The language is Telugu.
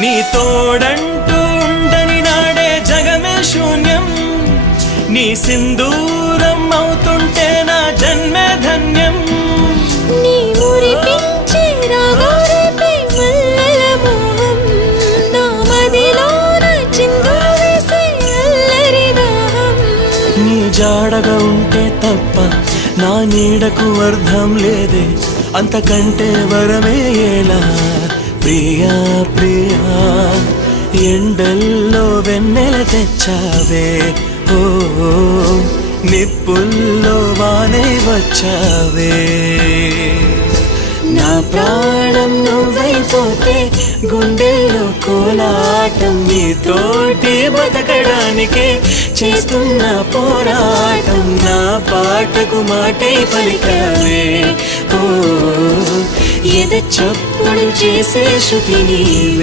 నీ తోడంటూ ఉండని నాడే జగమే శూన్యం, నీ సింధూరం అవుతుంటే నా జన్మే ధన్యం. నీ మురిపించే రాగాలపై మల్లెల మోహం, నా మదిలోన చిందులు వేసే అల్లరి దాహం. నీ జాడగా ఉంటే తప్ప నా నీడకు అర్థం లేదే, అంతకంటే వరమే ఎలా ప్రియా ప్రియా. ఎండల్లో వెన్నెల తెచ్చావే, ఓ నిప్పుల్లో వానే వచ్చావే. నా ప్రాణం నువ్వైపోతే గుండెల్లో కోలాటం, నీతోటి బతకడానికే చేస్తున్న పోరాటం. నా పాటకు మాటే పలికావే, ఓ ఎద చప్పుడు చేసే శృతి నీవే.